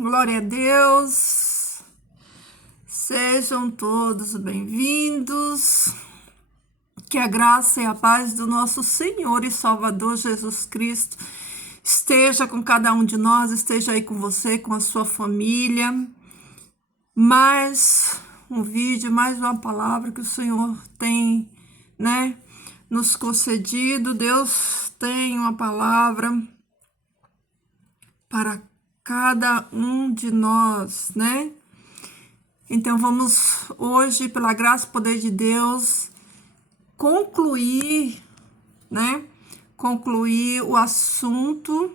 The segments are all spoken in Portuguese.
Glória a Deus, sejam todos bem-vindos, que a graça e a paz do nosso Senhor e Salvador Jesus Cristo esteja com cada um de nós, esteja aí com você, com a sua família. Mais um vídeo, mais uma palavra que o Senhor tem, nos concedido. Deus tem uma palavra para cada um de nós, Então vamos hoje, pela graça e poder de Deus, concluir o assunto,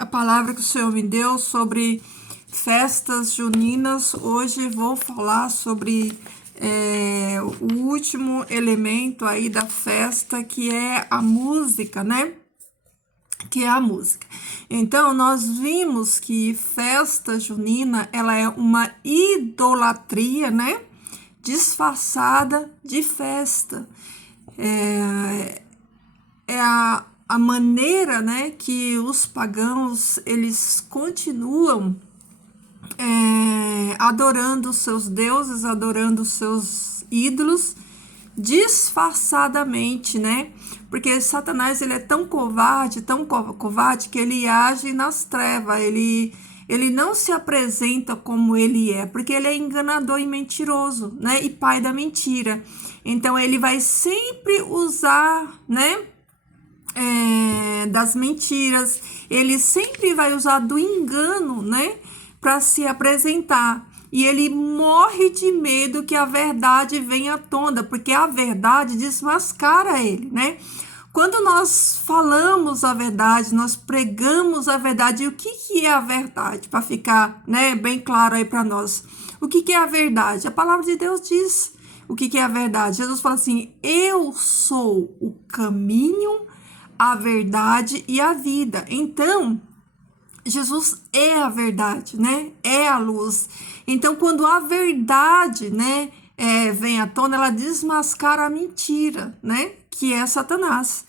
a palavra que o Senhor me deu sobre festas juninas. Hoje vou falar sobre o último elemento aí da festa, que é a música, que é a música. Então, nós vimos que festa junina, ela é uma idolatria, disfarçada de festa. É a maneira, que os pagãos, eles continuam adorando os seus deuses, adorando os seus ídolos, disfarçadamente, Porque Satanás, ele é tão covarde, que ele age nas trevas, ele não se apresenta como ele é, porque ele é enganador e mentiroso, e pai da mentira. Então, ele vai sempre usar, das mentiras, ele sempre vai usar do engano, para se apresentar. E ele morre de medo que a verdade venha à tona, porque a verdade desmascara ele, Quando nós falamos a verdade, nós pregamos a verdade. E o que é a verdade? Para ficar, bem claro aí para nós. O que é a verdade? A palavra de Deus diz o que é a verdade. Jesus fala assim: eu sou o caminho, a verdade e a vida. Então, Jesus é a verdade, É a luz. Então, quando a verdade, vem à tona, ela desmascara a mentira, Que é Satanás.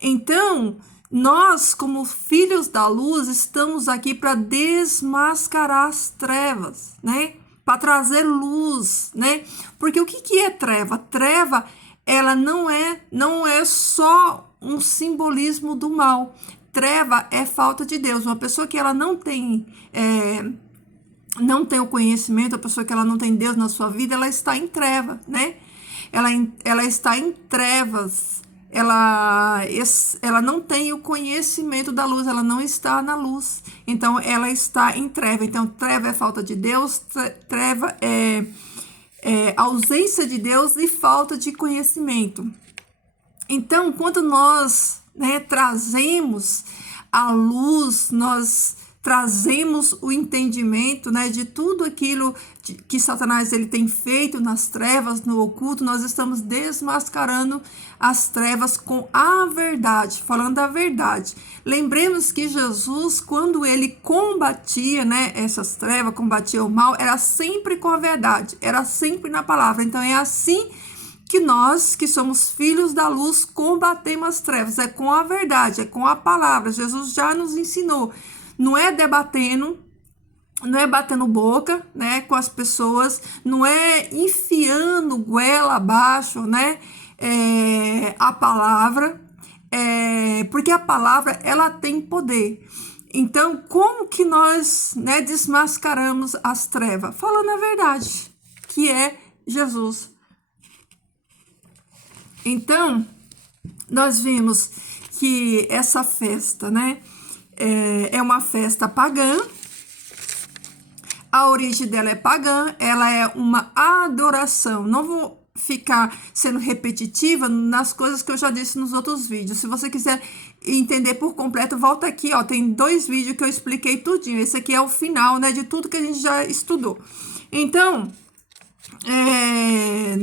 Então, nós, como filhos da luz, estamos aqui para desmascarar as trevas, Para trazer luz, Porque o que é treva? Treva, ela não é só um simbolismo do mal. Treva é falta de Deus. Uma pessoa que ela não tem o conhecimento, a pessoa que ela não tem Deus na sua vida, ela está em treva, Ela está em trevas. Ela não tem o conhecimento da luz, ela não está na luz. Então, ela está em treva. Então, treva é falta de Deus, treva é ausência de Deus e falta de conhecimento. Então, quando nós trazemos a luz, nós trazemos o entendimento, de tudo aquilo que Satanás ele tem feito nas trevas, no oculto, nós estamos desmascarando as trevas com a verdade, falando a verdade. Lembremos que Jesus, quando ele combatia, essas trevas, combatia o mal, era sempre com a verdade, era sempre na palavra. Então, é assim que nós, que somos filhos da luz, combatemos as trevas, é com a verdade, é com a palavra. Jesus já nos ensinou, não é debatendo, não é batendo boca, com as pessoas, não é enfiando goela abaixo, a palavra, porque a palavra, ela tem poder. Então, como que nós, desmascaramos as trevas? Falando a verdade, que é Jesus. Então, nós vimos que essa festa, é uma festa pagã. A origem dela é pagã, ela é uma adoração. Não vou ficar sendo repetitiva nas coisas que eu já disse nos outros vídeos. Se você quiser entender por completo, volta aqui, tem 2 vídeos que eu expliquei tudinho. Esse aqui é o final, de tudo que a gente já estudou. Então,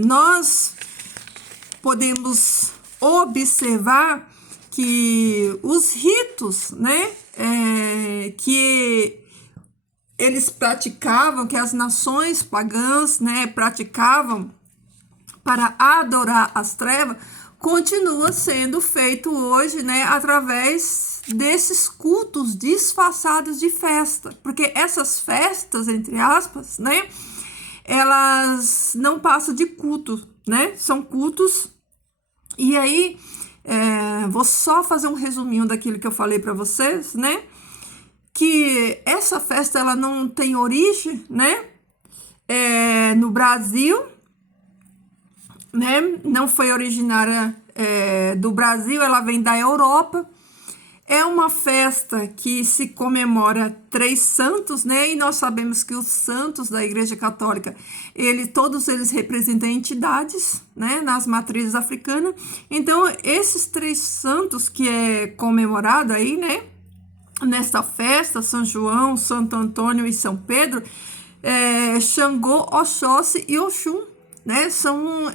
nós podemos observar que os ritos, que eles praticavam, que as nações pagãs, praticavam para adorar as trevas, continua sendo feito hoje, né, através desses cultos disfarçados de festa, porque essas festas, entre aspas, né, elas não passam de culto, né, são cultos. E aí, vou só fazer um resuminho daquilo que eu falei para vocês, né, que essa festa ela não tem origem, né, no Brasil, né, não foi originária do Brasil, ela vem da Europa. É uma festa que se comemora 3 santos, né? E nós sabemos que os santos da Igreja Católica, todos eles representam entidades, né? Nas matrizes africanas. Então, esses 3 santos que é comemorado aí, né? Nesta festa, São João, Santo Antônio e São Pedro, Xangô, Oxóssi e Oxum, né? São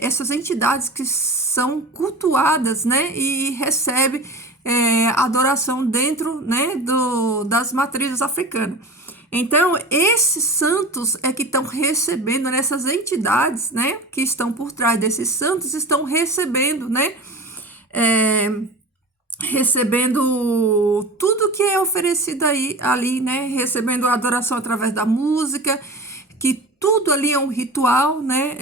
essas entidades que são cultuadas, né? E recebem adoração dentro, né, das matrizes africanas. Então, esses santos que estão recebendo, nessas entidades, né, que estão por trás desses santos, estão recebendo, né, recebendo tudo que é oferecido ali, né, recebendo a adoração através da música, que tudo ali é um ritual, né,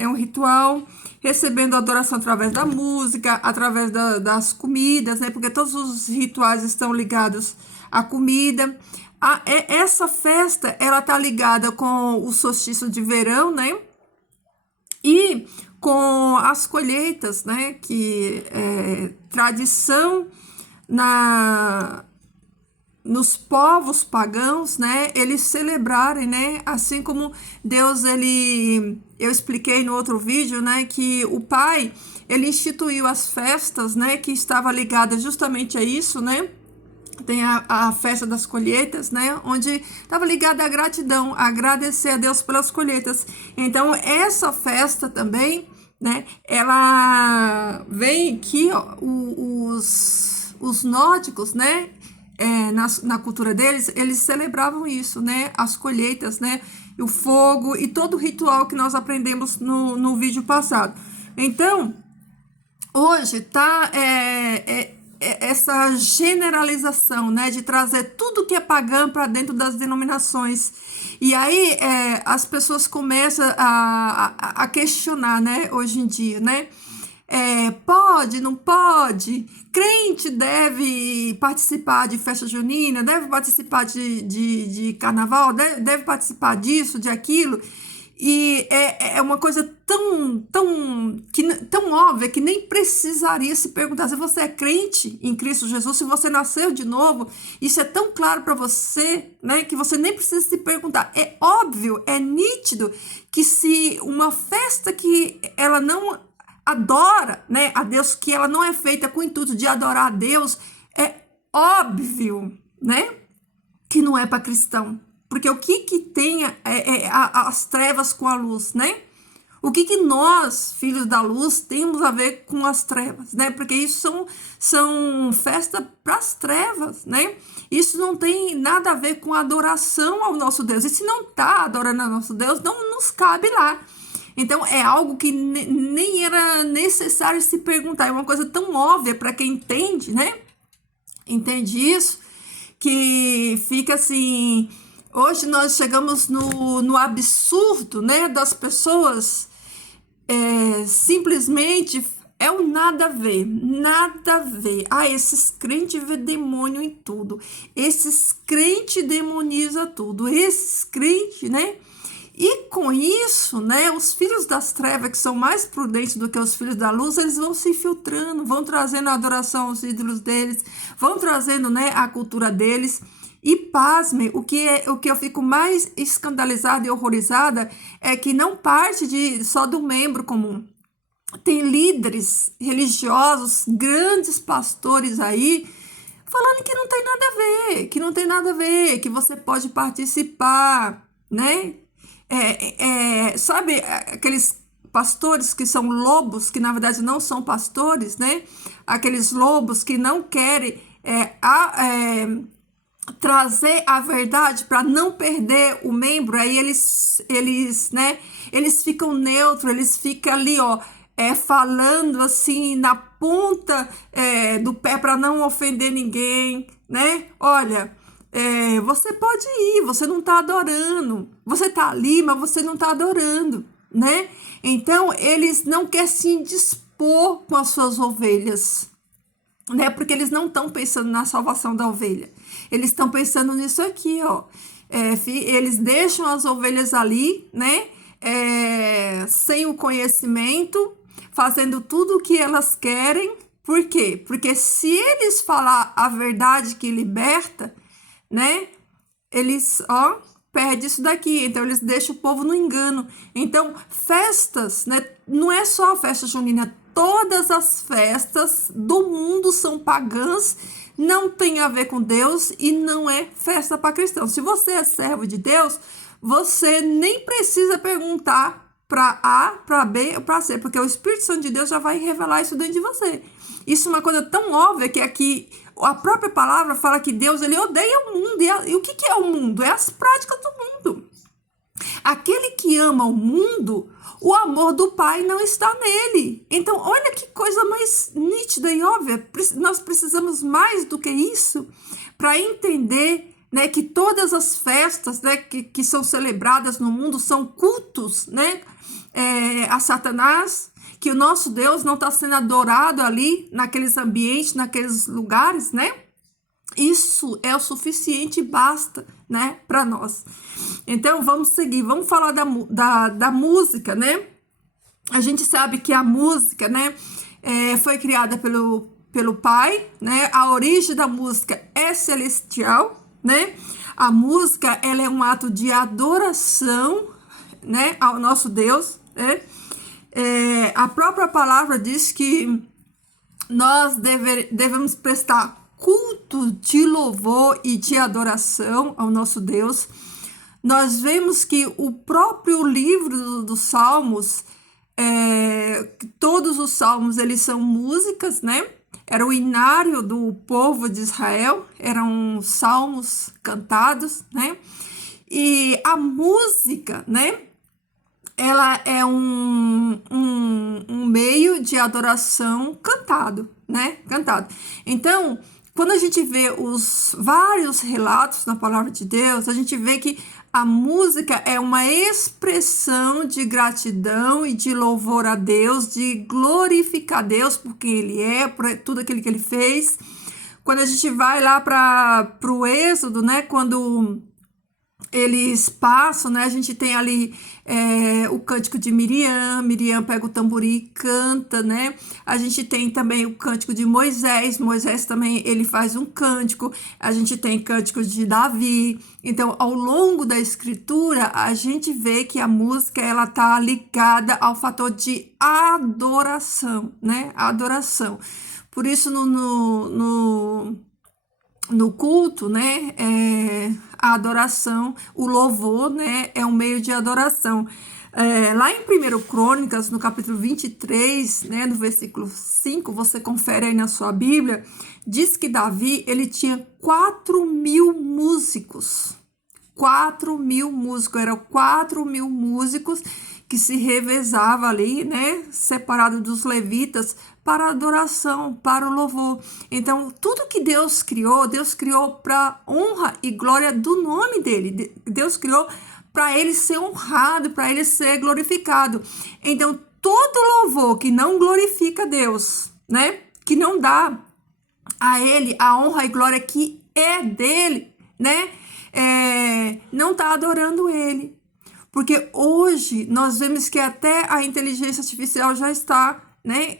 recebendo adoração através da música, através das comidas, né? Porque todos os rituais estão ligados à comida. Essa festa, ela tá ligada com o solstício de verão, né? E com as colheitas, né? Que é tradição nos povos pagãos, né, eles celebrarem, né, assim como Deus, eu expliquei no outro vídeo, né, que o Pai, ele instituiu as festas, né, que estava ligada justamente a isso, né, tem a festa das colheitas, né, onde estava ligada à gratidão, a agradecer a Deus pelas colheitas. Então, essa festa também, né, ela vem aqui, ó, os nórdicos, né, na cultura deles, eles celebravam isso, né? As colheitas, né? E o fogo e todo o ritual que nós aprendemos no vídeo passado. Então, hoje tá essa generalização, né? De trazer tudo que é pagão para dentro das denominações. E aí as pessoas começam a questionar, né? Hoje em dia, né? Pode, não pode? Crente deve participar de festa junina, deve participar de carnaval, deve participar disso, de aquilo. E é uma coisa tão óbvia que nem precisaria se perguntar. Se você é crente em Cristo Jesus, se você nasceu de novo, isso é tão claro para você, né, que você nem precisa se perguntar. É óbvio, é nítido que se uma festa que ela não adora, né, a Deus, que ela não é feita com o intuito de adorar a Deus, é óbvio, né, que não é para cristão. Porque o que tem as trevas com a luz, né? O que nós, filhos da luz, temos a ver com as trevas, né? Porque isso são festa para as trevas, né? Isso não tem nada a ver com adoração ao nosso Deus. E se não está adorando ao nosso Deus, não nos cabe lá. Então, é algo que nem era necessário se perguntar. É uma coisa tão óbvia para quem entende, né? Entende isso? Que fica assim... Hoje nós chegamos no absurdo, né? Das pessoas simplesmente... É o nada a ver, nada a ver. Esses crentes vê demônio em tudo. Esses crentes demoniza tudo. Esses crentes, né? E com isso, né, os filhos das trevas, que são mais prudentes do que os filhos da luz, eles vão se infiltrando, vão trazendo a adoração aos ídolos deles, vão trazendo, né, a cultura deles. E pasmem, o que eu fico mais escandalizada e horrorizada é que não parte só do membro comum. Tem líderes religiosos, grandes pastores aí, falando que não tem nada a ver, que não tem nada a ver, que você pode participar, né? Sabe aqueles pastores que são lobos, que na verdade não são pastores, né? Aqueles lobos que não querem trazer a verdade para não perder o membro, aí eles ficam neutros, eles ficam ali, ó, falando assim na ponta do pé para não ofender ninguém, né? Olha, você pode ir, você não está adorando. Você está ali, mas você não está adorando, né? Então, eles não querem se indispor com as suas ovelhas, né? Porque eles não estão pensando na salvação da ovelha. Eles estão pensando nisso aqui, ó. Eles deixam as ovelhas ali, né? Sem o conhecimento, fazendo tudo o que elas querem. Por quê? Porque se eles falar a verdade que liberta, né? Eles, perdem isso daqui. Então, eles deixam o povo no engano. Então, festas, né? Não é só a festa junina. Todas as festas do mundo são pagãs, não tem a ver com Deus e não é festa para cristão. Se você é servo de Deus, você nem precisa perguntar para A, para B ou para C, porque o Espírito Santo de Deus já vai revelar isso dentro de você. Isso é uma coisa tão óbvia que aqui a própria palavra fala que Deus, ele odeia o mundo. E o que é o mundo? É as práticas do mundo. Aquele que ama o mundo, o amor do Pai não está nele. Então, olha que coisa mais nítida e óbvia. Nós precisamos mais do que isso para entender, né, que todas as festas, né, que são celebradas no mundo são cultos, né, a Satanás, que o nosso Deus não está sendo adorado ali, naqueles ambientes, naqueles lugares, né? Isso é o suficiente e basta, né, para nós. Então, vamos seguir, vamos falar da música, né? A gente sabe que a música, né, foi criada pelo Pai, né? A origem da música é celestial, né? A música, ela é um ato de adoração, né, ao nosso Deus, né? A própria palavra diz que nós devemos prestar culto de louvor e de adoração ao nosso Deus. Nós vemos que o próprio livro dos Salmos, todos os salmos, eles são músicas, né? Era o inário do povo de Israel, eram salmos cantados, né? E a música, né? Ela é um meio de adoração cantado, né? Cantado. Então, quando a gente vê os vários relatos na palavra de Deus, a gente vê que a música é uma expressão de gratidão e de louvor a Deus, de glorificar Deus por quem Ele é, por tudo aquilo que Ele fez. Quando a gente vai lá para o Êxodo, né? Quando eles passam, né? A gente tem ali o cântico de Miriam. Miriam pega o tamborim e canta, né? A gente tem também o cântico de Moisés. Moisés também, ele faz um cântico. A gente tem cânticos de Davi. Então, ao longo da escritura, a gente vê que a música, ela tá ligada ao fator de adoração, né? Adoração. Por isso, no culto, né, a adoração, o louvor, né, é um meio de adoração. Lá em 1 Crônicas, no capítulo 23, né, no versículo 5, você confere aí na sua Bíblia, diz que Davi, ele tinha 4.000 músicos. 4.000 músicos, eram 4.000 músicos que se revezavam ali, né, separado dos levitas, para a adoração, para o louvor. Então, tudo que Deus criou para honra e glória do nome dele. Deus criou para ele ser honrado, para ele ser glorificado. Então, todo louvor que não glorifica Deus, né, que não dá a ele a honra e glória que é dele, né, não está adorando ele. Porque hoje nós vemos que até a inteligência artificial já está, né,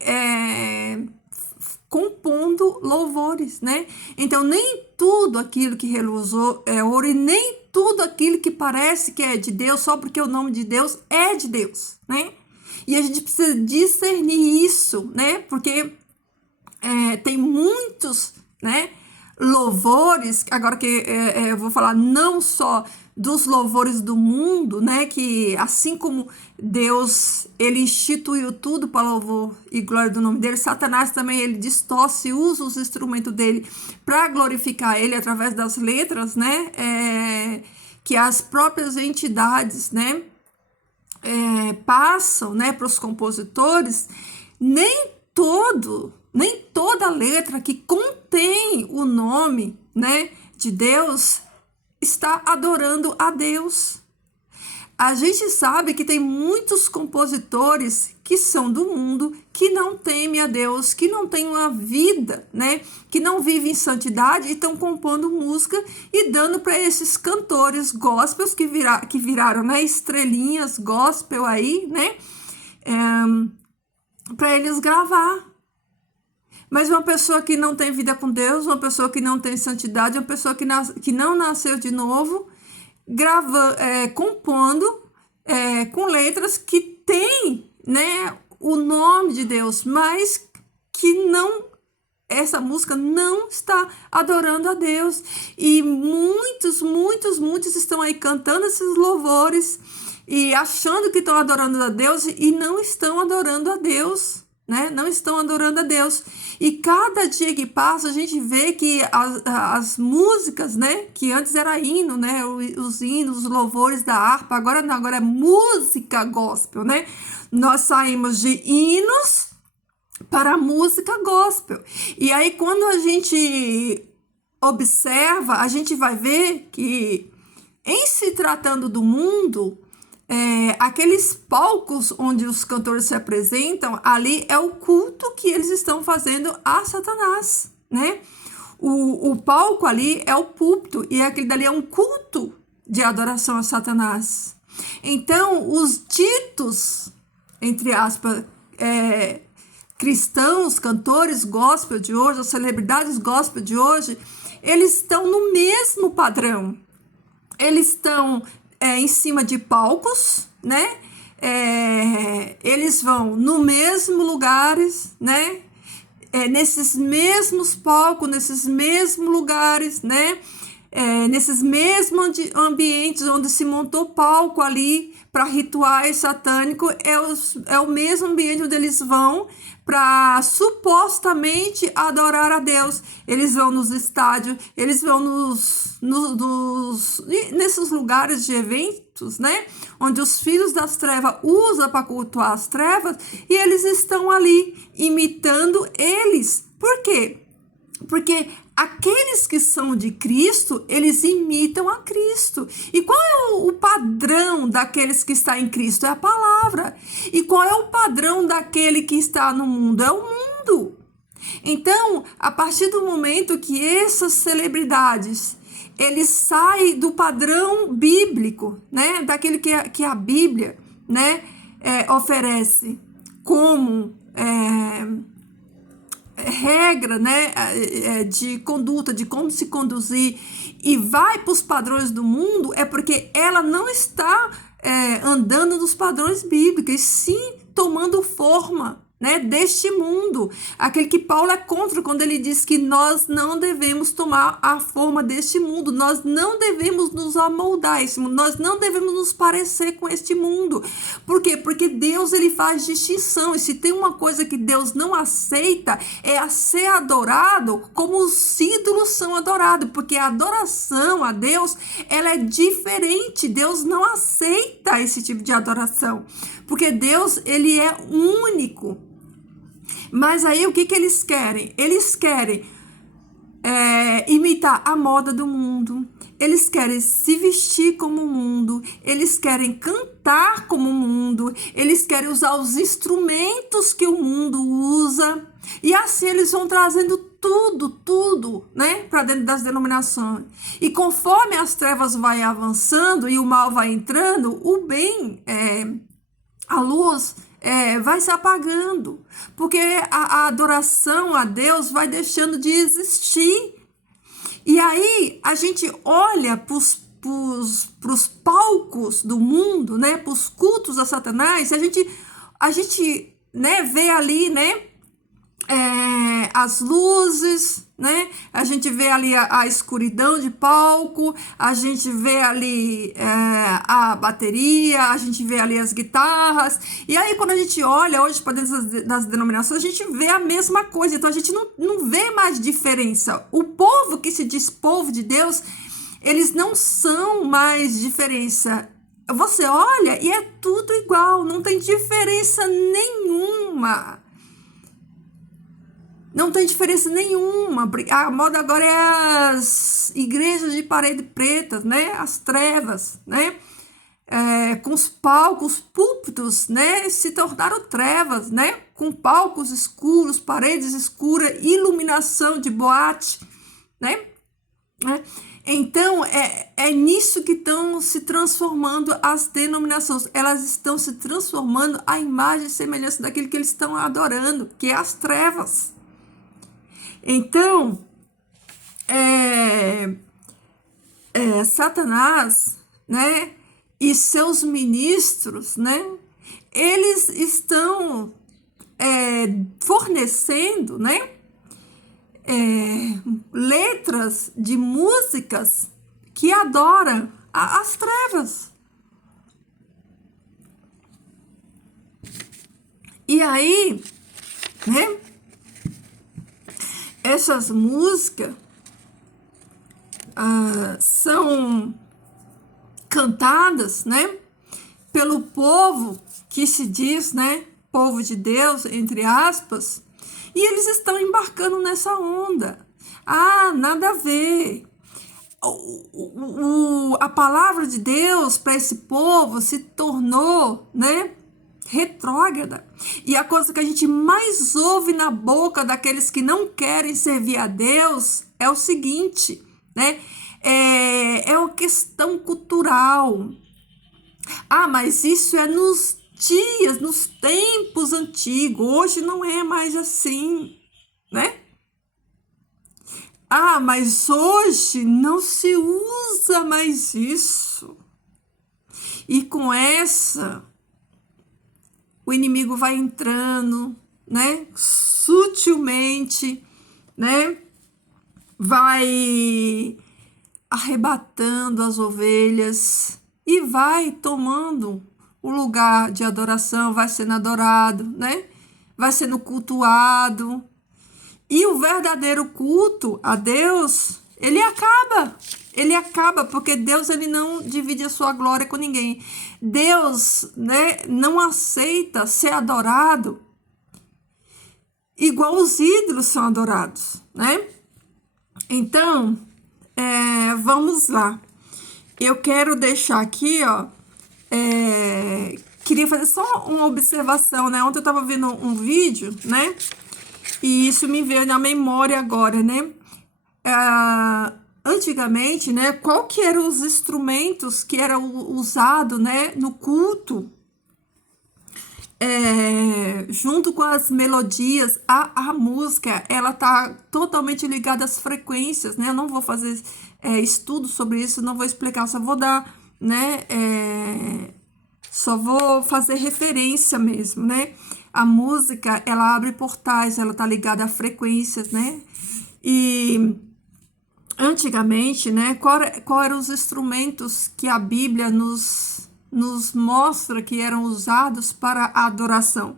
compondo louvores, né? Então, nem tudo aquilo que reluzou é ouro e nem tudo aquilo que parece que é de Deus, só porque o nome de Deus é de Deus, né? E a gente precisa discernir isso, né? Porque tem muitos, né, louvores, agora que eu vou falar não só dos louvores do mundo, né, que assim como Deus, ele instituiu tudo para louvor e glória do nome dele, Satanás também, ele distorce e usa os instrumentos dele para glorificar ele através das letras, né, que as próprias entidades, né, passam, né, para os compositores, nem toda letra que contém o nome, né, de Deus está adorando a Deus. A gente sabe que tem muitos compositores que são do mundo, que não temem a Deus, que não têm uma vida, né? Que não vivem em santidade e estão compondo música e dando para esses cantores gospels que viraram, né, estrelinhas gospel aí, né? Para eles gravar. Mas uma pessoa que não tem vida com Deus, uma pessoa que não tem santidade, uma pessoa que não nasceu de novo, compondo com letras que tem, né, o nome de Deus, mas que essa música não está adorando a Deus. E muitos estão aí cantando esses louvores e achando que estão adorando a Deus e não estão adorando a Deus, né? Não estão adorando a Deus. E cada dia que passa, a gente vê que as músicas, né, que antes era hino, né, os hinos, os louvores da harpa, agora não, agora é música gospel, né? Nós saímos de hinos para música gospel. E aí, quando a gente observa, a gente vai ver que, em se tratando do mundo, aqueles palcos onde os cantores se apresentam, ali é o culto que eles estão fazendo a Satanás, né? O palco ali é o púlpito, e aquele dali é um culto de adoração a Satanás. Então, os ditos, entre aspas, cristãos, cantores gospel de hoje, as celebridades gospel de hoje, eles estão no mesmo padrão. Eles estão em cima de palcos, né? Eles vão no mesmo lugares, né? Nesses mesmos palcos, nesses mesmos lugares, né? Nesses mesmos ambientes onde se montou palco ali para rituais satânicos, é o mesmo ambiente onde eles vão para supostamente adorar a Deus. Eles vão nos estádios, eles vão nesses lugares de eventos, né? Onde os filhos das trevas usam para cultuar as trevas, e eles estão ali imitando eles. Por quê? Porque aqueles que são de Cristo, eles imitam a Cristo. E qual é o padrão daqueles que estão em Cristo? É a palavra. E qual é o padrão daquele que está no mundo? É o mundo. Então, a partir do momento que essas celebridades, eles saem do padrão bíblico, né? Daquilo que a Bíblia, né, oferece como regra, né, de conduta, de como se conduzir, e vai para os padrões do mundo, é porque ela não está andando nos padrões bíblicos, e sim tomando forma, né, deste mundo. Aquele que Paulo é contra quando ele diz que nós não devemos tomar a forma deste mundo, nós não devemos nos amoldar a esse mundo, nós não devemos nos parecer com este mundo. Por quê? Porque Deus, ele faz distinção, e se tem uma coisa que Deus não aceita, é a ser adorado como os ídolos são adorados, porque a adoração a Deus, ela é diferente. Deus não aceita esse tipo de adoração, porque Deus, ele é único. Mas aí o que eles querem? Eles querem imitar a moda do mundo, eles querem se vestir como o mundo, eles querem cantar como o mundo, eles querem usar os instrumentos que o mundo usa, e assim eles vão trazendo tudo, né, para dentro das denominações. E conforme as trevas vai avançando e o mal vai entrando, o bem, a luz, vai se apagando, porque a adoração a Deus vai deixando de existir. E aí a gente olha para os palcos do mundo, né, para os cultos a Satanás, a gente né, vê ali, né, as luzes, né? A gente vê ali a escuridão de palco, a gente vê ali a bateria, a gente vê ali as guitarras. E aí, quando a gente olha hoje para dentro das denominações, a gente vê a mesma coisa. Então, a gente não vê mais diferença. O povo que se diz povo de Deus, eles não são mais diferença. Você olha e é tudo igual, não tem diferença nenhuma. Não tem diferença nenhuma. A moda agora é as igrejas de parede preta, né? As trevas, né? Com os palcos, púlpitos, né? Se tornaram trevas, né? Com palcos escuros, paredes escuras, iluminação de boate, né? Então, é nisso que estão se transformando as denominações. Elas estão se transformando à imagem e semelhança daquilo que eles estão adorando, que é as trevas. Então, Satanás, né, e seus ministros, né, eles estão fornecendo, né, letras de músicas que adoram as trevas. E aí, né, essas músicas são cantadas, né, pelo povo que se diz, né, povo de Deus, entre aspas, e eles estão embarcando nessa onda. Nada a ver. A palavra de Deus para esse povo se tornou, né, retrógrada. E a coisa que a gente mais ouve na boca daqueles que não querem servir a Deus é o seguinte, né? É uma questão cultural. Mas isso é nos dias, nos tempos antigos. Hoje não é mais assim, né? Mas hoje não se usa mais isso. E com essa, o inimigo vai entrando, né? Sutilmente, né? Vai arrebatando as ovelhas e vai tomando o lugar de adoração, vai sendo adorado, né? Vai sendo cultuado. E o verdadeiro culto a Deus, ele acaba, porque Deus ele não divide a sua glória com ninguém. Deus, né, não aceita ser adorado igual os ídolos são adorados, né? Então, vamos lá. Eu quero deixar aqui, ó, queria fazer só uma observação, né? Ontem eu estava vendo um vídeo, né? E isso me veio na memória agora, né? Antigamente, né? Qual que eram os instrumentos que eram usados, né? No culto, junto com as melodias, a música, ela tá totalmente ligada às frequências, né? Eu não vou fazer estudo sobre isso, não vou explicar, só vou dar, né? Só vou fazer referência mesmo, né? A música, ela abre portais, ela tá ligada a frequências, né? E antigamente, né? Qual eram os instrumentos que a Bíblia nos mostra que eram usados para a adoração?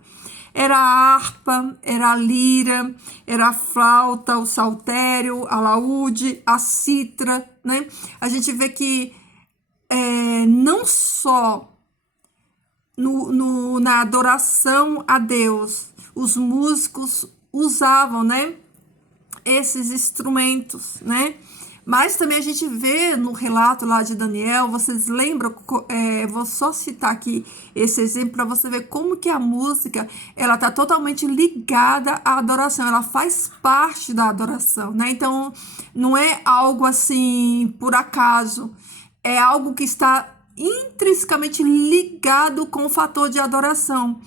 Era a harpa, era a lira, era a flauta, o saltério, a laúde, a citra, né? A gente vê que não só na adoração a Deus, os músicos usavam, né, esses instrumentos, né? Mas também a gente vê no relato lá de Daniel, vocês lembram, vou só citar aqui esse exemplo para você ver como que a música, ela está totalmente ligada à adoração, ela faz parte da adoração, né? Então, não é algo assim, por acaso, é algo que está intrinsecamente ligado com o fator de adoração.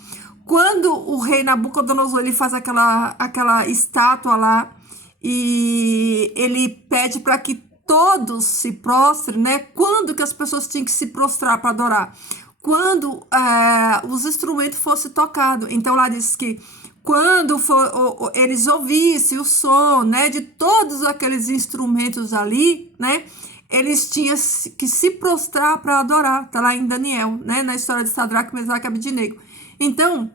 Quando o rei Nabucodonosor ele faz aquela estátua lá, e ele pede para que todos se prostrem, né? Quando que as pessoas tinham que se prostrar para adorar? Quando os instrumentos fossem tocados. Então lá diz que quando eles ouvissem o som, né, de todos aqueles instrumentos ali, né, eles tinham que se prostrar para adorar. Tá lá em Daniel, né, na história de Sadraque, Mesaque e Abednego. Então,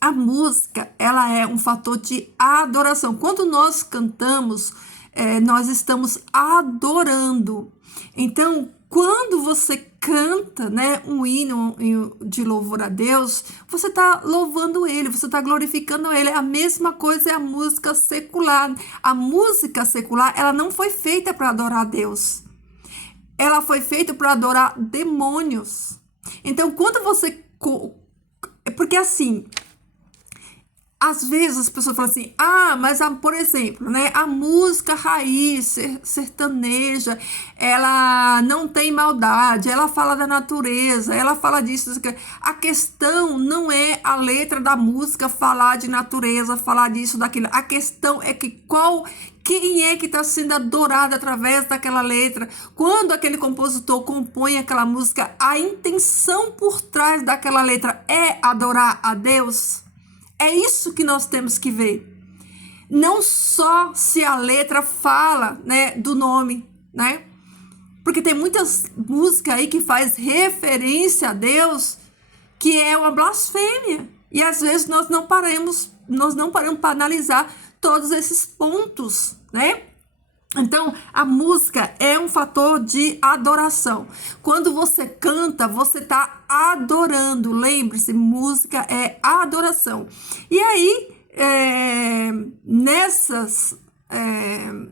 a música, ela é um fator de adoração. Quando nós cantamos, nós estamos adorando. Então, quando você canta, né, um hino de louvor a Deus, você está louvando Ele, você está glorificando Ele. A mesma coisa é a música secular. A música secular, ela não foi feita para adorar a Deus. Ela foi feita para adorar demônios. Então, quando você... Porque assim... Às vezes as pessoas falam assim, mas, por exemplo, né, a música raiz, sertaneja, ela não tem maldade, ela fala da natureza, ela fala disso. A questão não é a letra da música falar de natureza, falar disso, daquilo. A questão é que quem é que está sendo adorado através daquela letra? Quando aquele compositor compõe aquela música, a intenção por trás daquela letra é adorar a Deus? É isso que nós temos que ver. Não só se a letra fala, né, do nome, né? Porque tem muitas músicas aí que faz referência a Deus, que é uma blasfêmia. E às vezes nós não paramos para analisar todos esses pontos, né? Então, a música é um fator de adoração. Quando você canta, você está adorando. Lembre-se, música é adoração. E aí,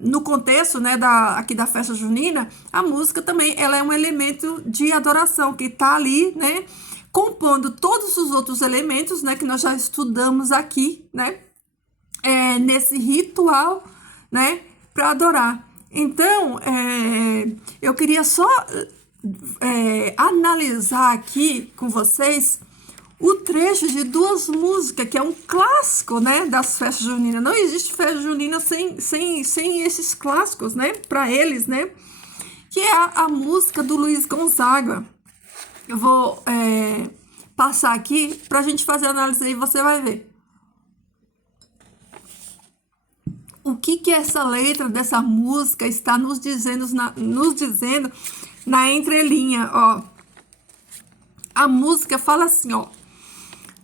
no contexto, né, aqui da festa junina, a música também ela é um elemento de adoração que está ali, né, compondo todos os outros elementos, né, que nós já estudamos aqui, né, nesse ritual, né, para adorar. Então, eu queria só analisar aqui com vocês o trecho de duas músicas, que é um clássico, né, das festas juninas. Não existe festa junina sem esses clássicos, né, para eles, né, que é a música do Luiz Gonzaga. Eu vou passar aqui para a gente fazer a análise aí, você vai ver. O que essa letra dessa música está nos dizendo na entrelinha, ó. A música fala assim, ó.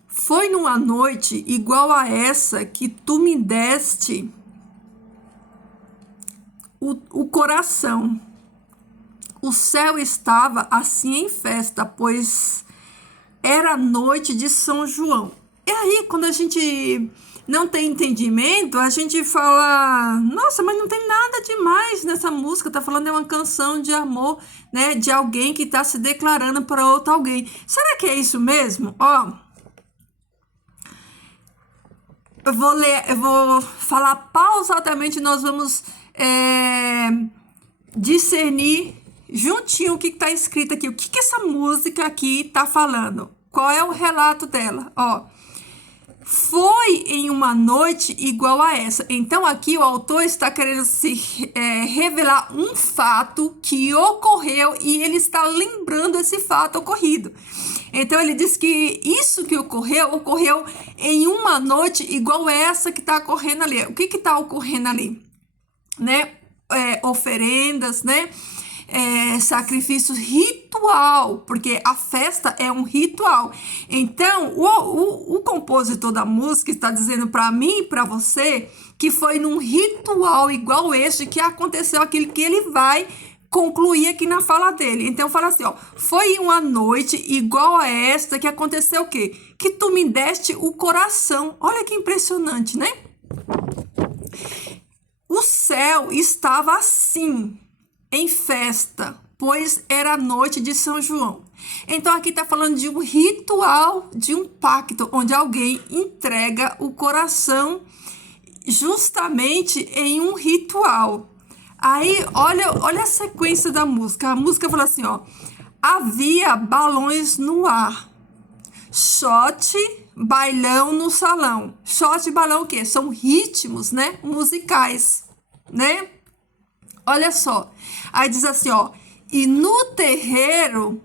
Foi numa noite igual a essa que tu me deste o coração. O céu estava assim em festa, pois era noite de São João. E aí, quando a gente não tem entendimento, a gente fala, nossa, mas não tem nada demais nessa música, tá falando de uma canção de amor, né, de alguém que tá se declarando para outro alguém. Será que é isso mesmo? Ó, eu vou falar pausadamente, nós vamos discernir juntinho o que tá escrito aqui, o que essa música aqui tá falando, qual é o relato dela, ó. Foi em uma noite igual a essa. Então aqui o autor está querendo revelar um fato que ocorreu e ele está lembrando esse fato ocorrido. Então ele diz que isso que ocorreu em uma noite igual a essa que está ocorrendo ali. O que está ocorrendo ali? Né? Oferendas, né? Sacrifício ritual, porque a festa é um ritual. Então, o compositor da música está dizendo para mim e para você que foi num ritual igual este que aconteceu aquilo que ele vai concluir aqui na fala dele. Então, fala assim, ó, foi uma noite igual a esta que aconteceu o quê? Que tu me deste o coração. Olha que impressionante, né? O céu estava assim, em festa, pois era a noite de São João. Então aqui está falando de um ritual, de um pacto, onde alguém entrega o coração justamente em um ritual. Aí, olha a sequência da música. A música fala assim, ó. Havia balões no ar. Shot, bailão no salão. Shot e balão o quê? São ritmos, né? Musicais, né? Olha só. Aí diz assim, ó. E no terreiro,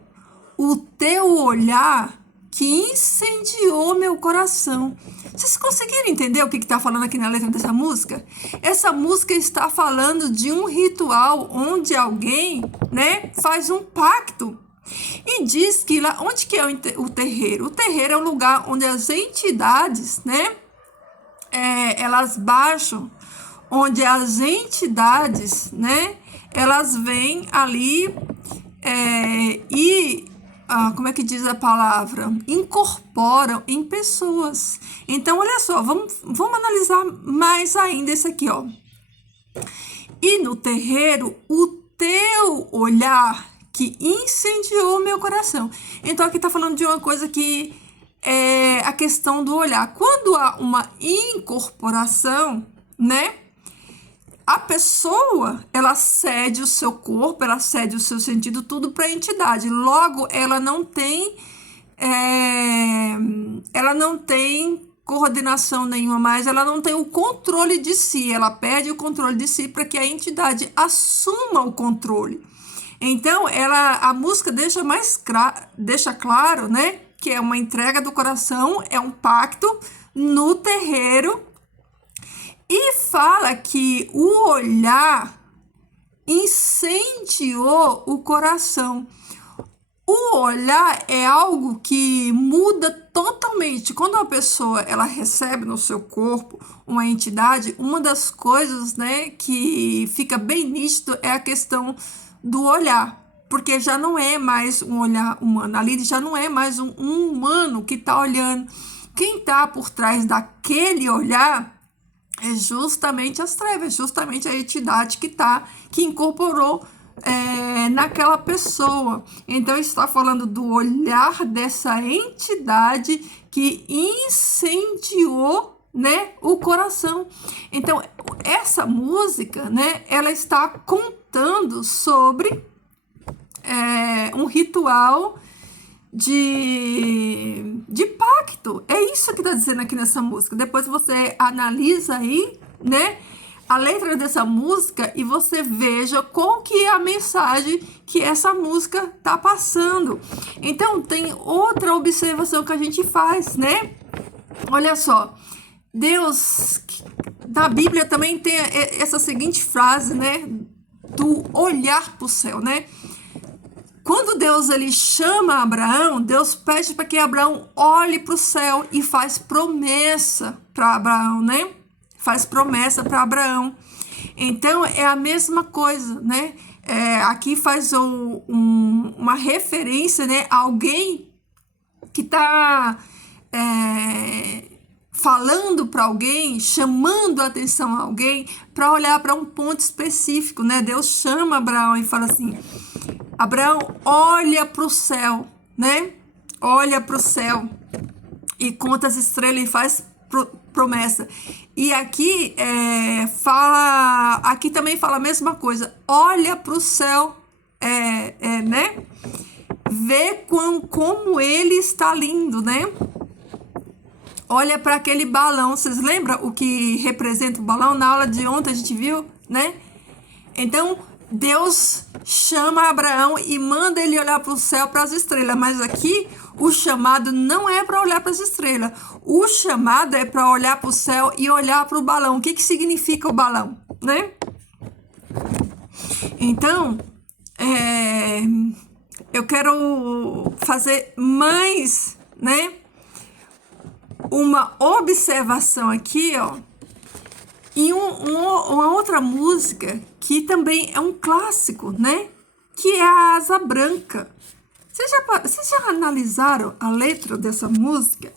o teu olhar que incendiou meu coração. Vocês conseguiram entender o que está falando aqui na letra dessa música? Essa música está falando de um ritual onde alguém, né, faz um pacto. E diz que lá, onde que é o terreiro? O terreiro é um lugar onde as entidades, né, elas baixam, onde as entidades, né, elas vêm ali Como é que diz a palavra? Incorporam em pessoas. Então, olha só, vamos analisar mais ainda esse aqui, ó. E no terreiro, o teu olhar que incendiou meu coração. Então, aqui tá falando de uma coisa que é a questão do olhar. Quando há uma incorporação, né? A pessoa, ela cede o seu corpo, ela cede o seu sentido, tudo para a entidade. Logo, ela não tem coordenação nenhuma mais, ela não tem o controle de si, ela perde o controle de si para que a entidade assuma o controle. Então, a música deixa claro, né, que é uma entrega do coração, é um pacto no terreiro, e fala que o olhar incendiou o coração. O olhar é algo que muda totalmente. Quando uma pessoa ela recebe no seu corpo uma entidade, uma das coisas, né, que fica bem nítido é a questão do olhar. Porque já não é mais um olhar humano. Ali já não é mais um humano que está olhando. Quem está por trás daquele olhar é justamente as trevas, justamente a entidade que incorporou naquela pessoa. Então, está falando do olhar dessa entidade que incendiou, né, o coração. Então, essa música, né, ela está contando sobre um ritual de pacto. É isso que está dizendo aqui nessa música. Depois você analisa aí, né, a letra dessa música e você veja qual que é a mensagem que essa música está passando. Então, tem outra observação que a gente faz, né? Olha só, Deus, na Bíblia também tem essa seguinte frase, né, do olhar para o céu, né? Quando Deus ele chama Abraão, Deus pede para que Abraão olhe para o céu e faz promessa para Abraão, né? Faz promessa para Abraão. Então, é a mesma coisa, né? Aqui faz uma referência, né? A alguém que está falando para alguém, chamando a atenção a alguém para olhar para um ponto específico, né? Deus chama Abraão e fala assim: Abraão, olha para o céu, né? Olha para o céu e conta as estrelas e faz promessa. E aqui aqui também fala a mesma coisa. Olha para o céu, né? Vê como ele está lindo, né? Olha para aquele balão. Vocês lembram o que representa o balão? Na aula de ontem a gente viu, né? Então, Deus chama Abraão e manda ele olhar para o céu, para as estrelas. Mas aqui o chamado não é para olhar para as estrelas. O chamado é para olhar para o céu e olhar para o balão. O que significa o balão, né? Então, eu quero fazer mais, né, uma observação aqui, ó, em uma outra música que também é um clássico, né? Que é a Asa Branca. Vocês já analisaram a letra dessa música?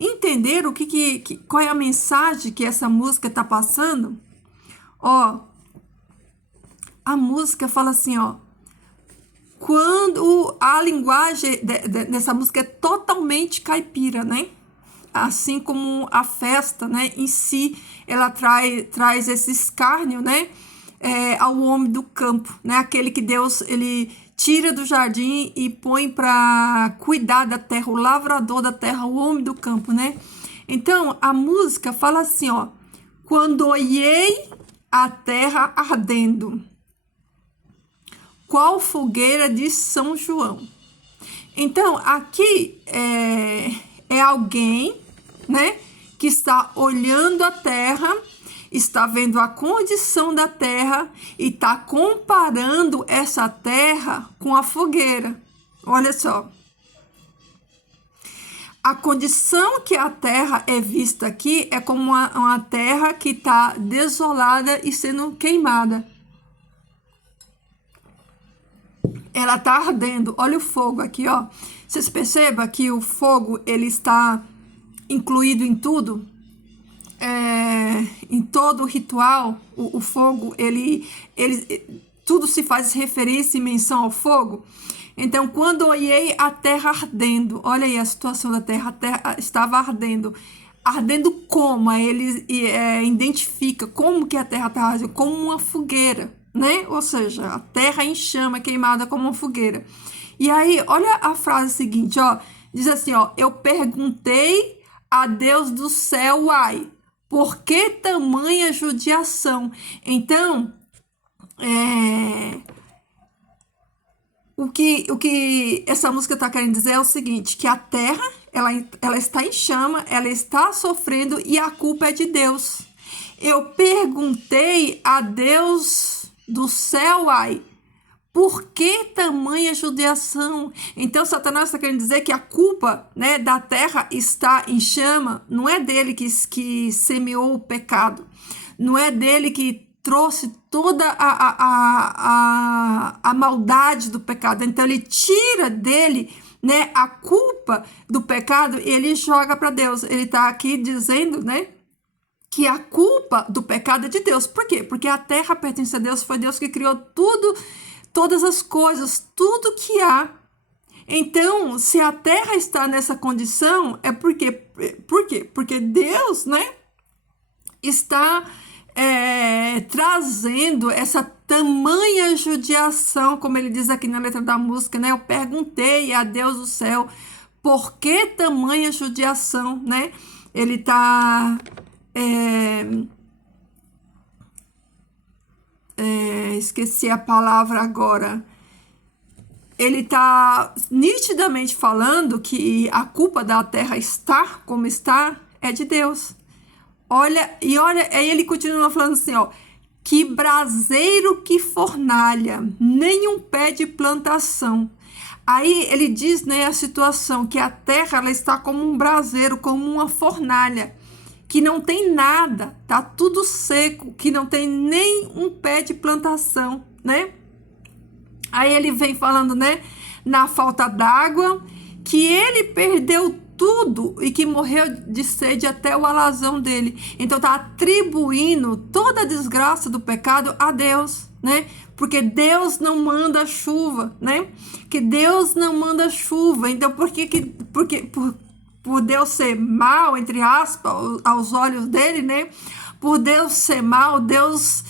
Entenderam qual é a mensagem que essa música está passando? Ó, a música fala assim, ó. Quando a linguagem dessa música é totalmente caipira, né? Assim como a festa, né, em si, ela traz esse escárnio, né, ao homem do campo, né, aquele que Deus ele tira do jardim e põe para cuidar da terra, o lavrador da terra, o homem do campo, né. Então, a música fala assim, ó: quando olhei a terra ardendo, qual fogueira de São João. Então, aqui é alguém, né, que está olhando a terra, está vendo a condição da terra e está comparando essa terra com a fogueira. Olha só. A condição que a terra é vista aqui é como uma terra que está desolada e sendo queimada. ela está ardendo. Olha o fogo aqui, ó. Vocês percebam que o fogo, ele está incluído em tudo? Em todo o ritual, o fogo, tudo se faz referência e menção ao fogo. Então, quando olhei a terra ardendo, olha aí a situação da terra, a terra estava ardendo. Ardendo como? Ele identifica como que a terra está ardendo, como uma fogueira, né? Ou seja, a terra em chama, queimada como uma fogueira. E aí, olha a frase seguinte, ó. Diz assim, ó. Eu perguntei a Deus do céu, uai, por que tamanha judiação? Então, o que essa música está querendo dizer é o seguinte, que a terra, ela está em chama, ela está sofrendo e a culpa é de Deus. Eu perguntei a Deus do céu, ai, por que tamanha judiação? Então, Satanás está querendo dizer que a culpa, né, da terra está em chama, não é dele que semeou o pecado, não é dele que trouxe toda a maldade do pecado. Então, ele tira dele, né, a culpa do pecado e ele joga para Deus. Ele está aqui dizendo, né, que a culpa do pecado é de Deus. Por quê? Porque a terra pertence a Deus, foi Deus que criou tudo, todas as coisas, tudo que há. Então, se a terra está nessa condição, é por quê? Porque Deus, né, está trazendo essa tamanha judiação, como ele diz aqui na letra da música, né? Eu perguntei a Deus do céu, por que tamanha judiação, né? Ele está esqueci a palavra agora. Ele está nitidamente falando que a culpa da terra estar como está é de Deus. Olha, aí ele continua falando assim, ó, que braseiro que fornalha, nenhum pé de plantação. Aí ele diz, né, a situação, que a terra ela está como um braseiro, como uma fornalha, que não tem nada, tá tudo seco, que não tem nem um pé de plantação, né? Aí ele vem falando, né, na falta d'água, que ele perdeu tudo e que morreu de sede até o alazão dele. Então tá atribuindo toda a desgraça do pecado a Deus, né? Porque Deus não manda chuva, né? Que Deus não manda chuva. Então por Deus ser mal, entre aspas, aos olhos dele, né? Por Deus ser mal, Deus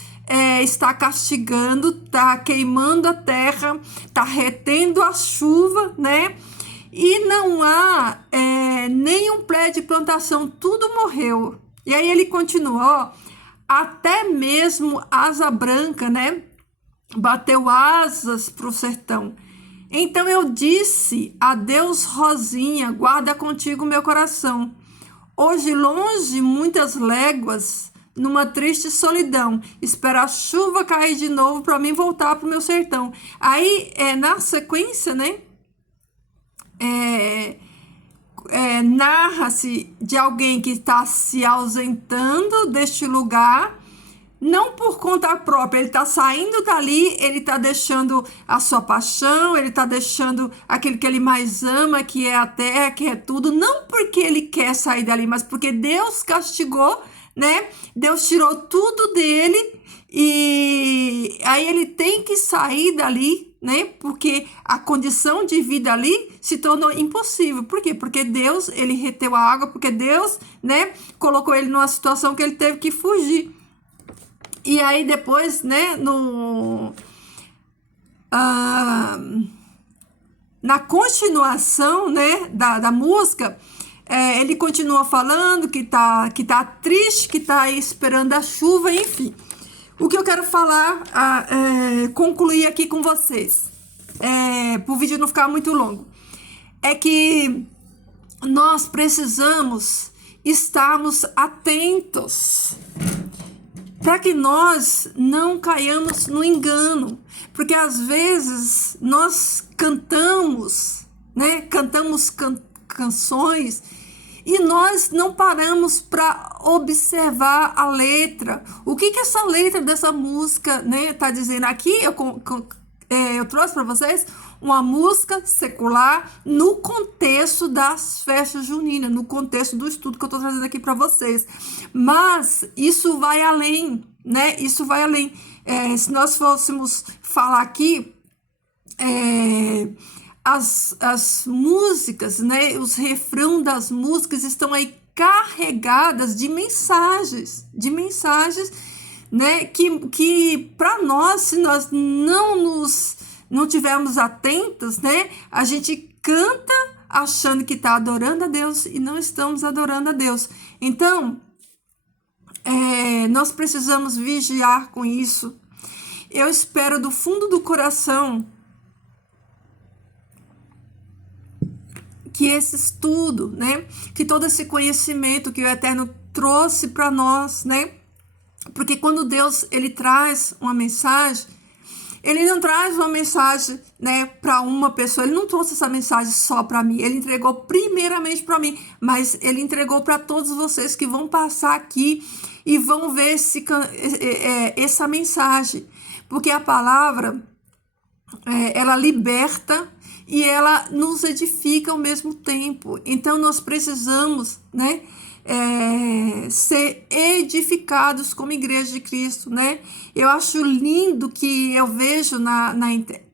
está castigando, está queimando a terra, está retendo a chuva, né? E não há nenhum pé de plantação, tudo morreu. E aí ele continuou, até mesmo asa branca, né? Bateu asas para o sertão. Então eu disse, adeus rosinha, guarda contigo meu coração. Hoje longe, muitas léguas, numa triste solidão, espera a chuva cair de novo para mim voltar para o meu sertão. Aí, na sequência, né? Narra-se de alguém que está se ausentando deste lugar, não por conta própria, ele está saindo dali, ele está deixando a sua paixão, ele está deixando aquilo que ele mais ama, que é a terra, que é tudo, não porque ele quer sair dali, mas porque Deus castigou, né? Deus tirou tudo dele e aí ele tem que sair dali, né? Porque a condição de vida ali se tornou impossível. Por quê? Porque Deus, ele reteu a água, porque Deus, né, colocou ele numa situação que ele teve que fugir. E aí depois, né, na continuação, né, da música, ele continua falando que tá triste, que tá esperando a chuva, enfim. O que eu quero falar, concluir aqui com vocês, para o vídeo não ficar muito longo, é que nós precisamos estarmos atentos para que nós não caiamos no engano, porque às vezes nós cantamos, né? Cantamos canções e nós não paramos para observar a letra. O que essa letra dessa música, né, tá dizendo aqui? eu trouxe para vocês uma música secular no contexto das festas juninas, no contexto do estudo que eu estou trazendo aqui para vocês. Mas isso vai além, né? Isso vai além. Se nós fôssemos falar aqui, as músicas, né? Os refrãos das músicas estão aí carregadas de mensagens, né? Que para nós, se nós não tivermos atentos, né? A gente canta achando que está adorando a Deus e não estamos adorando a Deus. Então, nós precisamos vigiar com isso. Eu espero do fundo do coração que esse estudo, né? Que todo esse conhecimento que o Eterno trouxe para nós, né? Porque quando Deus ele traz uma mensagem, ele não traz uma mensagem, né, para uma pessoa. Ele não trouxe essa mensagem só para mim. Ele entregou primeiramente para mim, mas ele entregou para todos vocês que vão passar aqui e vão ver essa mensagem. Porque a palavra, ela liberta e ela nos edifica ao mesmo tempo. Então nós precisamos, né, ser edificados como igreja de Cristo, né? Eu acho lindo que eu vejo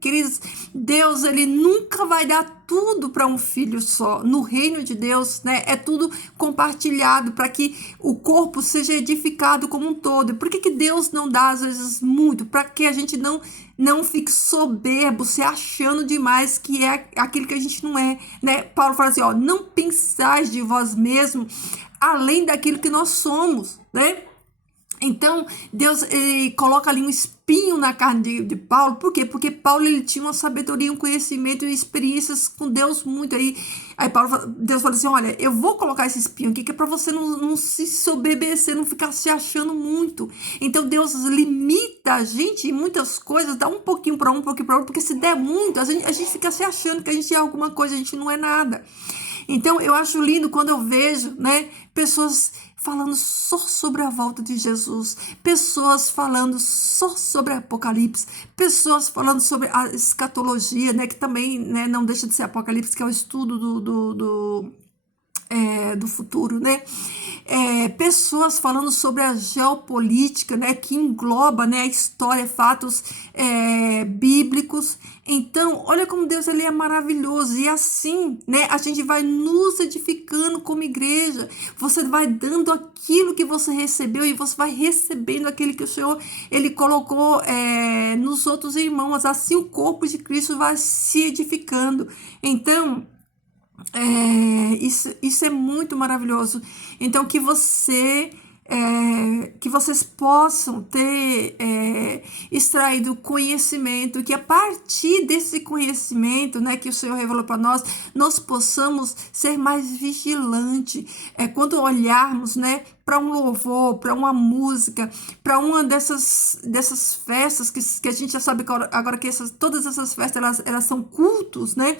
queridos, Deus, ele nunca vai dar tudo para um filho só. No reino de Deus, né? É tudo compartilhado para que o corpo seja edificado como um todo. Por que Deus não dá às vezes muito? Para que a gente não fique soberbo, se achando demais que é aquilo que a gente não é, né? Paulo fala assim, ó, não pensais de vós mesmos além daquilo que nós somos, né? Então, Deus ele coloca ali um espinho na carne de Paulo. Por quê? Porque Paulo ele tinha uma sabedoria, um conhecimento e experiências com Deus muito aí. Aí Deus fala assim, olha, eu vou colocar esse espinho aqui que é para você não se soberbecer, não ficar se achando muito. Então, Deus limita a gente em muitas coisas, dá um pouquinho para um pouquinho para outro, porque se der muito, a gente fica se achando que a gente é alguma coisa, a gente não é nada. Então, eu acho lindo quando eu vejo, né, pessoas falando só sobre a volta de Jesus, pessoas falando só sobre Apocalipse, pessoas falando sobre a escatologia, né, que também, né, não deixa de ser Apocalipse, que é o estudo do futuro, né? Pessoas falando sobre a geopolítica, né, que engloba, né, a história, fatos bíblicos. Então, olha como Deus ele é maravilhoso. E assim, né, a gente vai nos edificando como igreja. Você vai dando aquilo que você recebeu e você vai recebendo aquilo que o Senhor ele colocou nos outros irmãos. Assim o corpo de Cristo vai se edificando. Então, isso é muito maravilhoso. Então que vocês possam ter extraído conhecimento, que a partir desse conhecimento, né, que o Senhor revelou para nós possamos ser mais vigilantes quando olharmos, né, para um louvor, para uma música, para uma dessas festas que a gente já sabe agora que todas essas festas elas são cultos, né,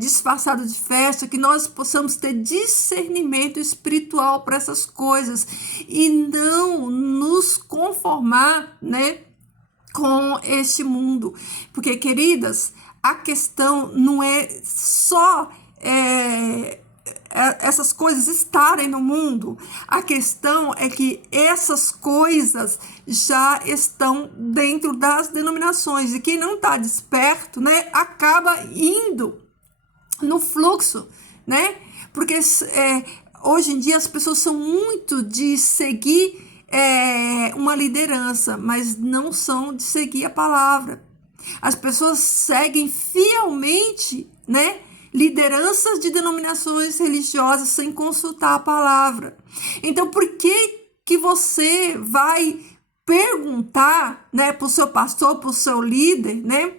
disfarçados de festa, que nós possamos ter discernimento espiritual para essas coisas e não nos conformar, né, com este mundo, porque, queridas, a questão não é só essas coisas estarem no mundo. A questão é que essas coisas já estão dentro das denominações e quem não está desperto, né, acaba indo no fluxo, né? Porque hoje em dia as pessoas são muito de seguir uma liderança, mas não são de seguir a palavra. As pessoas seguem fielmente, né, lideranças de denominações religiosas sem consultar a palavra. Então, por que você vai perguntar, né, para o seu pastor, para o seu líder, né?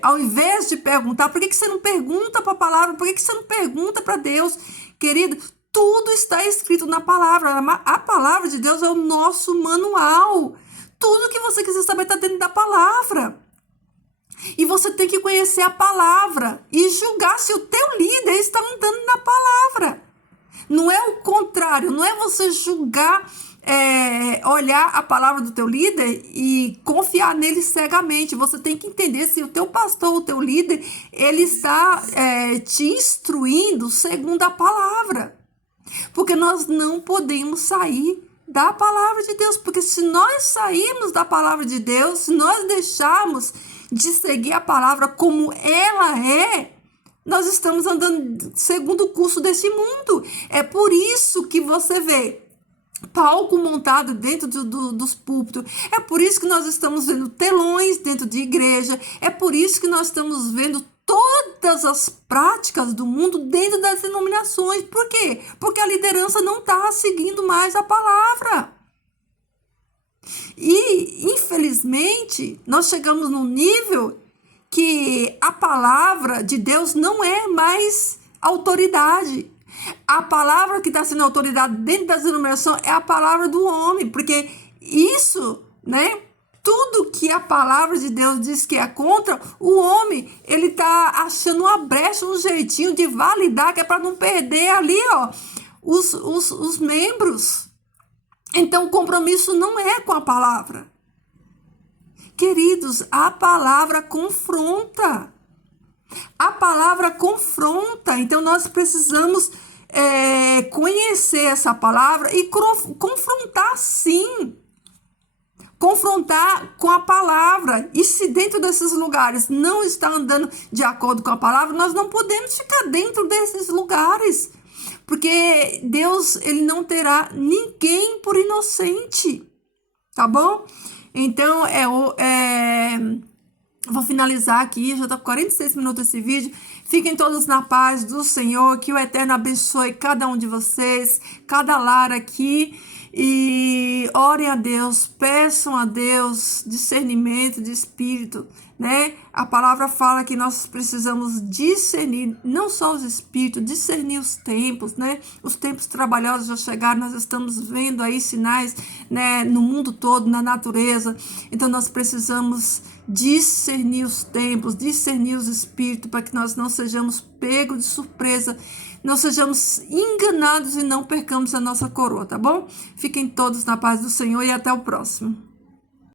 Ao invés de perguntar, por que você não pergunta para a palavra? Por que você não pergunta para Deus? Querido, tudo está escrito na palavra. A palavra de Deus é o nosso manual. Tudo que você quiser saber está dentro da palavra. E você tem que conhecer a palavra e julgar se o teu líder está andando na palavra. Não é o contrário, não é você julgar olhar a palavra do teu líder e confiar nele cegamente. Você tem que entender se o teu pastor, o teu líder, ele está te instruindo segundo a palavra. Porque nós não podemos sair da palavra de Deus. Porque se nós sairmos da palavra de Deus, se nós deixarmos de seguir a palavra como ela é, nós estamos andando segundo o curso desse mundo. É por isso que você vê palco montado dentro dos púlpitos. É por isso que nós estamos vendo telões dentro de igreja. É por isso que nós estamos vendo todas as práticas do mundo dentro das denominações. Por quê? Porque a liderança não está seguindo mais a palavra. E, infelizmente, nós chegamos num nível que a palavra de Deus não é mais autoridade. A palavra que está sendo autoridade dentro da denominação é a palavra do homem, porque isso, né? Tudo que a palavra de Deus diz que é contra, o homem, ele está achando uma brecha, um jeitinho de validar, que é para não perder ali, ó, os membros. Então, o compromisso não é com a palavra. Queridos, a palavra confronta. A palavra confronta. Então, nós precisamos conhecer essa palavra e confrontar, sim. Confrontar com a palavra. E se dentro desses lugares não está andando de acordo com a palavra, nós não podemos ficar dentro desses lugares. Porque Deus, ele não terá ninguém por inocente. Tá bom? Então, vou finalizar aqui, já está com 46 minutos esse vídeo. Fiquem todos na paz do Senhor, que o Eterno abençoe cada um de vocês, cada lar aqui. E orem a Deus, peçam a Deus discernimento de espírito, né? A palavra fala que nós precisamos discernir, não só os espíritos, discernir os tempos, né? Os tempos trabalhosos já chegaram, nós estamos vendo aí sinais, né, no mundo todo, na natureza. Então nós precisamos discernir os tempos, discernir os espíritos, para que nós não sejamos pegos de surpresa, não sejamos enganados e não percamos a nossa coroa, tá bom? Fiquem todos na paz do Senhor e até o próximo.